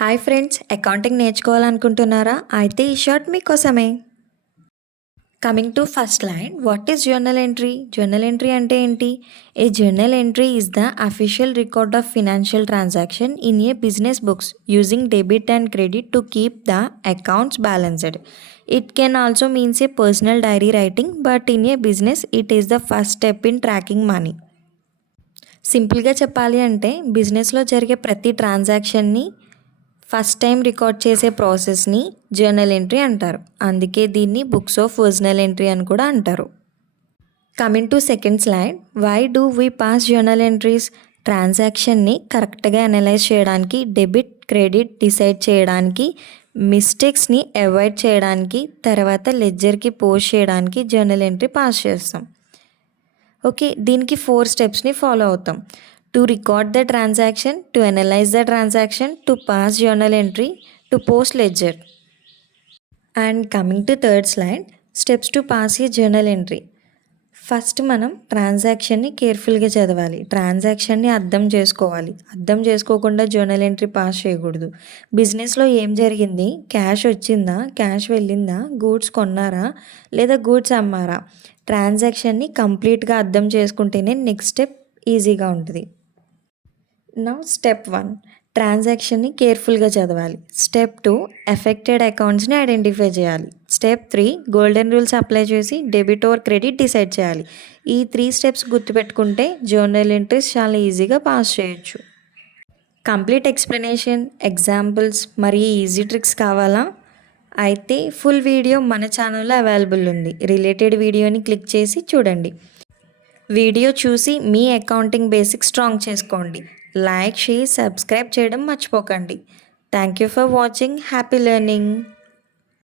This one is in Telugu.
Hi friends, accounting నేర్చుకోవాలనుకుంటున్నారా? అయితే ఈ షార్ట్ మీకోసమే. Coming to first line, what is journal entry? Journal entry అంటే ఏంటి? A journal entry is the official record of financial transaction in a business books using debit and credit to keep the accounts balanced. It can also means a personal diary writing, but in a business it is the first step in tracking money. సింపుల్గా చెప్పాలి అంటే బిజినెస్లో జరిగే ప్రతి ట్రాన్సాక్షన్ని ఫస్ట్ టైం రికార్డ్ చేసే ప్రాసెస్ని జర్నల్ ఎంట్రీ అంటారు. అందుకే దీన్ని బుక్స్ ఆఫ్ ఒరిజినల్ ఎంట్రీ అని కూడా అంటారు. Coming to second slide, why do we pass journal entries? ట్రాన్సాక్షన్ని కరెక్ట్గా అనలైజ్ చేయడానికి, డెబిట్ క్రెడిట్ డిసైడ్ చేయడానికి, మిస్టేక్స్ని అవాయిడ్ చేయడానికి, తర్వాత లెడ్జర్కి పోస్ట్ చేయడానికి జర్నల్ ఎంట్రీ పాస్ చేస్తాం. ఓకే, దీనికి 4 స్టెప్స్ని ఫాలో అవుతాం. To record the transaction, to analyse the transaction, to pass journal entry, to post ledger. And coming to third slide, steps to pass A journal entry. First మనం ట్రాన్సాక్షన్ని కేర్ఫుల్గా చదవాలి, ట్రాన్సాక్షన్ని అర్థం చేసుకోవాలి. అర్థం చేసుకోకుండా జర్నల్ ఎంట్రీ పాస్ చేయకూడదు. బిజినెస్లో ఏం జరిగింది, క్యాష్ వచ్చిందా, క్యాష్ వెళ్ళిందా, గూడ్స్ కొన్నారా లేదా గూడ్స్ అమ్మారా, ట్రాన్సాక్షన్ని కంప్లీట్గా అర్థం చేసుకుంటేనే నెక్స్ట్ స్టెప్ ఈజీగా ఉంటుంది. నౌ స్టెప్ 1, ట్రాన్సాక్షన్ని కేర్ఫుల్గా చదవాలి. స్టెప్ 2, ఎఫెక్టెడ్ అకౌంట్స్ని ఐడెంటిఫై చేయాలి. స్టెప్ 3, గోల్డెన్ రూల్స్ అప్లై చేసి డెబిట్ ఆర్ క్రెడిట్ డిసైడ్ చేయాలి. ఈ 3 స్టెప్స్ గుర్తుపెట్టుకుంటే జర్నల్ ఎంట్రీస్ చాలా ఈజీగా పాస్ చేయొచ్చు. కంప్లీట్ ఎక్స్ప్లెనేషన్, ఎగ్జాంపుల్స్ మరియు ఈజీ ట్రిక్స్ కావాలా? అయితే ఫుల్ వీడియో మన ఛానల్లో అవైలబుల్ ఉంది. రిలేటెడ్ వీడియోని క్లిక్ చేసి చూడండి. వీడియో చూసి మీ అకౌంటింగ్ బేసిక్స్ స్ట్రాంగ్ చేసుకోండి. లైక్, షేర్, సబ్స్క్రైబ్ చేయడం మర్చిపోకండి. Thank you for watching. Happy learning.